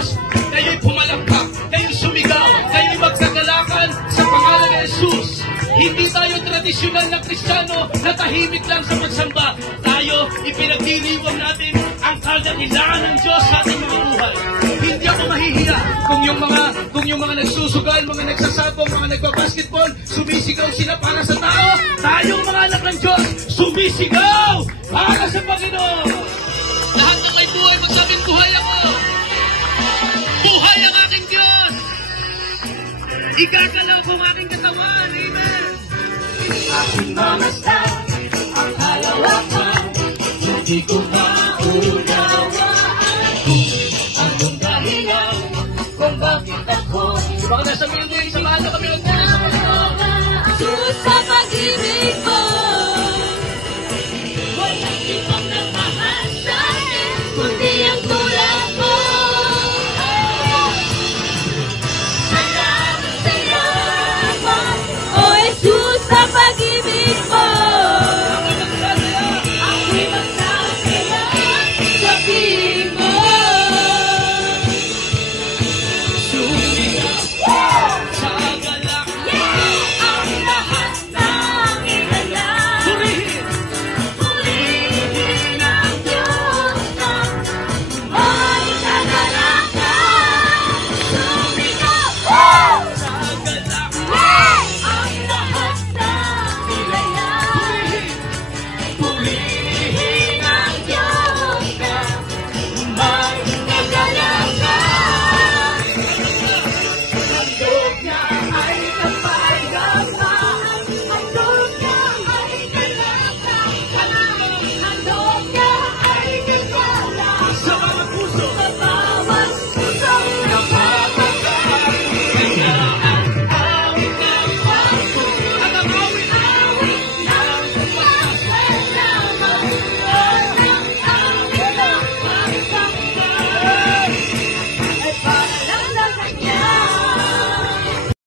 Diyos, kayo'y pumalakpak, kayo'y sumigaw, kayo'y magkagalakan sa pangalan ni Jesus. Hindi tayo tradisyonal na Kristiyano na tahimik lang sa pagsamba. Tayo, ipinagdiriwang natin ang kadakilaan ng Diyos sa ating mga buhay. Hindi ako mahihiya kung yung mga nagsusugal, mga nagsasabong, mga nagbabasketball, sumisigaw sila para sa tao. Tayong mga anak ng Diyos, sumisigaw para sa Panginoon. Lahat ng may buhay, masabing buhay ako. Buhay ang aking Diyos. Igagalaw ko ang aking katawan. Amen. Aking mamasdan ang kalawakan, hindi ko maunawaan anong dahilan kung bakit ako Baka nasa building, samahan na kami. sa pag-ibig ko.